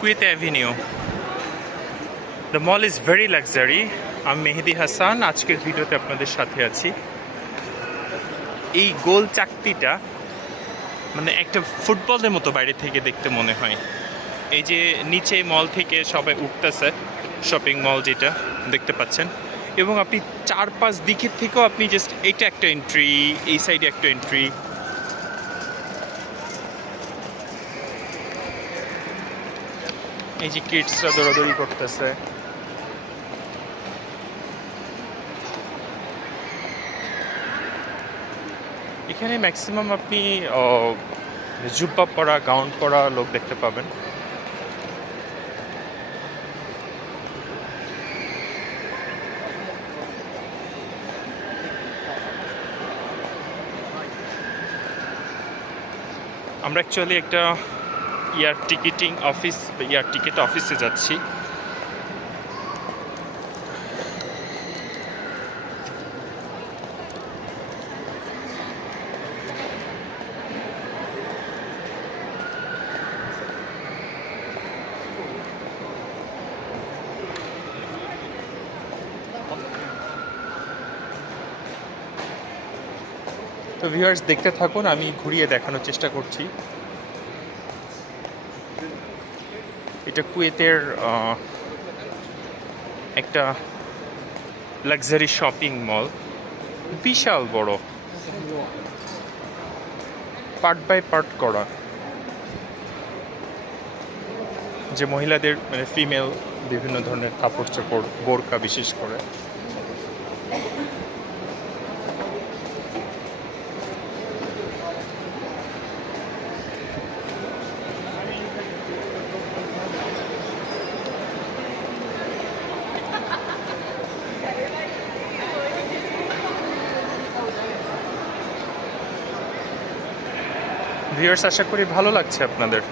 Kuwait avenue. The mall is very luxury. আমি মেহেদি হাসান, আজকের ভিডিওতে আপনাদের সাথে আছি। এই গোল চাকতিটা মানে একটা ফুটবলের মতো বাইরে থেকে দেখতে মনে হয়। এই যে নিচে মল থেকে সবাই উঠতেছে, শপিং মল যেটা দেখতে পাচ্ছেন, এবং আপনি 4-5 দিকের থেকেও আপনি জাস্ট এইটা একটা এন্ট্রি, এই সাইডে একটা এন্ট্রি। এই যে কিডসরা দৌড়াদৌড়ি করতেছে। এখানে ম্যাক্সিমাম আপনি জুব্বা পরা, গাউন পরা লোক দেখতে পাবেন। আমরা অ্যাকচুয়ালি একটা air ticketing office, air ticket অফিসে যাচ্ছি। তো ভিউয়ার্স, দেখতে থাকুন, আমি ঘুরিয়ে দেখানোর চেষ্টা করছি। এটা কুয়েতের একটা লাক্সারি শপিং মল, বিশাল বড়, পার্ট বাই পার্ট করা। যে মহিলাদের মানে ফিমেল বিভিন্ন ধরনের কাপড় চোপড়, বোরকা বিশেষ করে। ভিউয়ার্স, আশা করি ভালো লাগছে আপনাদের।